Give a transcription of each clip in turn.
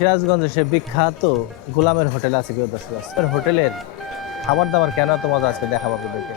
সিরাজগঞ্জে সে বিখ্যাত গোলামের হোটেল আছে প্রিয় দর্শক। হোটেলের খাবার দাবার কেন এত মজা আজকে দেখাবো আপনাদেরকে।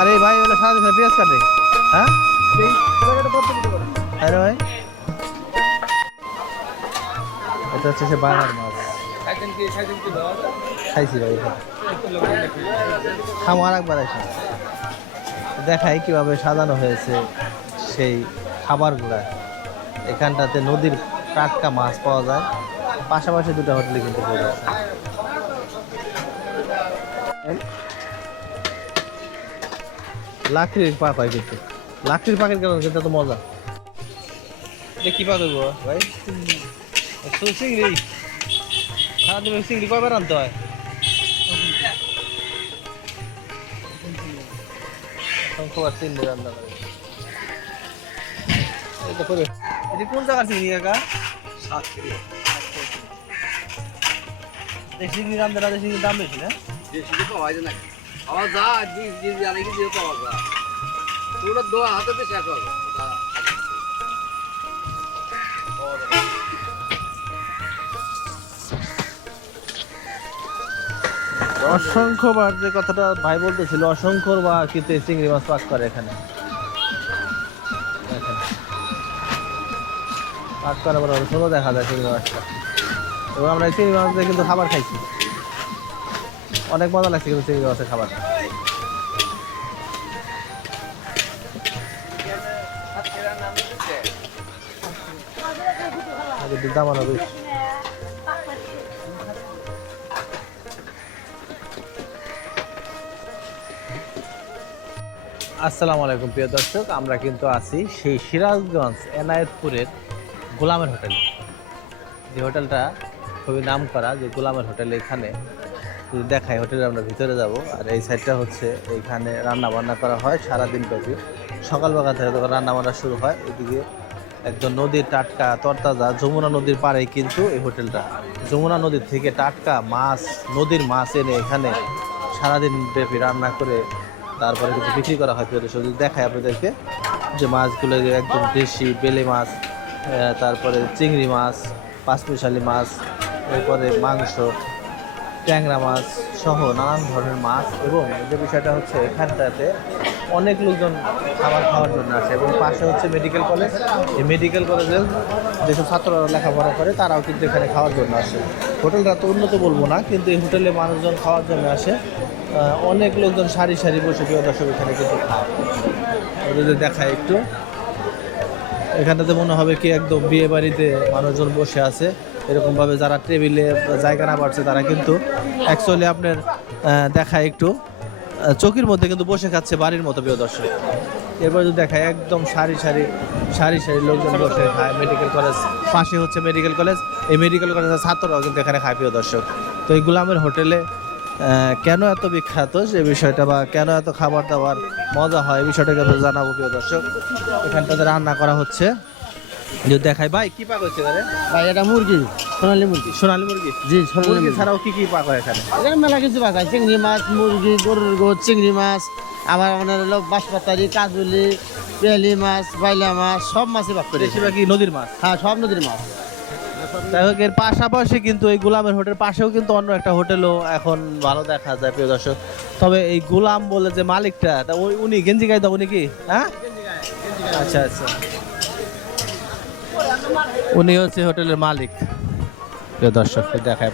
আরে ভাই ওগুলো সারাদিন পেঁয়াজ কাটে, হ্যাঁ আরে ভাই এটা হচ্ছে সে বাংলার মাছ খাইছি ভাই। খামো আর একবার এসে দেখাই কিভাবে সাজানো হয়েছে সেই খাবারগুলা। এখানটাতে নদীর টাটকা মাছ পাওয়া যায়, পাশাপাশি দুটো হোটেলে কিন্তু পাওয়া যায়। লাকড়ির পাক হয় কিন্তু, লাকড়ির পাকের কারণে কিন্তু এত মজা। এটা কি পাক হইব ভাই? চিংড়ি সারাদিন চিংড়ি কয়বার আনতে হয়? চিংড়ি রান্না করে এটা কোন জায়গার চিংড়ি কাকা? চিংড়ি রান্না চিংড়ির দাম বেশি না? পাওয়া যায় না, পাওয়া যায় জানি কি পাওয়া যায় তোর দোয়া হাতে শেষ হবে। অসংখ্যবার যে কথাটা ভাই বলতেছিল, অসংখ্যবার কিন্তু চিংড়ি মাছ পাক করে এখানে। পাক করার পর ছোটো দেখা যায় চিংড়ি মাছটা। এবং আমরা এই চিংড়ি মাছ দিয়ে কিন্তু খাবার খাইছি, অনেক মজা লাগছে কিন্তু চিংড়ি মাছের খাবার। দাম আরো বেশি। আসসালামু আলাইকুম প্রিয় দর্শক, আমরা কিন্তু আছি সেই সিরাজগঞ্জ এনায়েতপুরের গোলামের হোটেলে। যে হোটেলটা খুবই নাম করা, যে গোলামের হোটেল। এখানে যদি দেখাই হোটেলে আমরা ভিতরে যাব, আর এই সাইডটা হচ্ছে এইখানে রান্না বান্না করা হয় সারাদিন ব্যাপী। সকালবেলা থেকে তখন রান্না বান্না শুরু হয়। এদিকে একদম নদীর টাটকা তরতাজা যমুনা নদীর পাড়েই কিন্তু এই হোটেলটা। যমুনা নদীর থেকে টাটকা মাছ, নদীর মাছ এনে এখানে সারাদিন ব্যাপী রান্না করে তারপরে কিন্তু বিক্রি করা হয়। প্রিয় দর্শক, যদি দেখায় আপনাদেরকে যে মাছগুলো একদম দেশি বেলে মাছ, তারপরে চিংড়ি মাছ, পাঁচমিশালি মাছ, এরপরে মাংস, ট্যাংরা মাছ সহ নানান ধরনের মাছ। এবং যে বিষয়টা হচ্ছে এখানটাতে অনেক লোকজন খাবার খাওয়ার জন্য আসে। এবং পাশে হচ্ছে মেডিকেল কলেজ। এই মেডিকেল কলেজের যেসব ছাত্ররা লেখাপড়া করে তারাও কিন্তু এখানে খাওয়ার জন্য আসে। হোটেলটা তো উন্নত বলবো না, কিন্তু এই হোটেলে মানুষজন খাওয়ার জন্য আসে। অনেক লোকজন সারি সারি বসে প্রিয় দর্শক এখানে কিন্তু খায়। যদি দেখায় একটু, এখানটাতে মনে হবে কি একদম বিয়ে বাড়িতে মানুষজন বসে আছে এরকমভাবে। যারা টেবিলে জায়গা না পাচ্ছে তারা কিন্তু অ্যাকচুয়ালি আপনার দেখায় একটু চৌকির মধ্যে কিন্তু বসে খাচ্ছে বাড়ির মতো প্রিয় দর্শক। এরপর যদি দেখায় একদম সারি সারি লোকজন বসে খায়। মেডিকেল কলেজ পাশে হচ্ছে মেডিকেল কলেজ, এই মেডিকেল কলেজের ছাত্ররাও কিন্তু এখানে খায় প্রিয় দর্শক। তো এই গোলামের হোটেলে কেন এত বিখ্যাত সে বিষয়টা, বা কেন এত খাবার দাবার মজা হয় এই বিষয়টা কিন্তু জানাবো প্রিয় দর্শক। এখানটাতে রান্না করা হচ্ছে, যদি দেখাই। ভাই কি পাক হচ্ছে ভাই? এটা মুরগি, সোনালী মুরগি। সোনালী মুরগি? জি, সোনালী মুরগি ছাড়াও কি কি পাক হয় এখানে? এখানে মেলা কিছু পাক হয়, চিংড়ি মাছ, মুরগি, গরুর গোছ, চিংড়ি মাছ, আবার আমাদের হলো বাঁশপাতারি, কাজুলি, পেয়ালি মাছ, বাইলা মাছ, সব মাছই পাক করে। বেশিরভাগই নদীর মাছ? হ্যাঁ, সব নদীর মাছ। যাই হোক, এর পাশাপাশি কিন্তু এই গোলামের হোটেল পাশেও কিন্তু অন্য একটা হোটেলও এখন ভালো দেখা যায় প্রিয় দর্শক। তবে এই গোলাম বলে যে মালিকটা, তা উনি গেঞ্জি গায়ে, উনি কি? হ্যাঁ, আচ্ছা আচ্ছা, উনি হচ্ছে হোটেলের মালিক প্রিয় দর্শক। দেখায়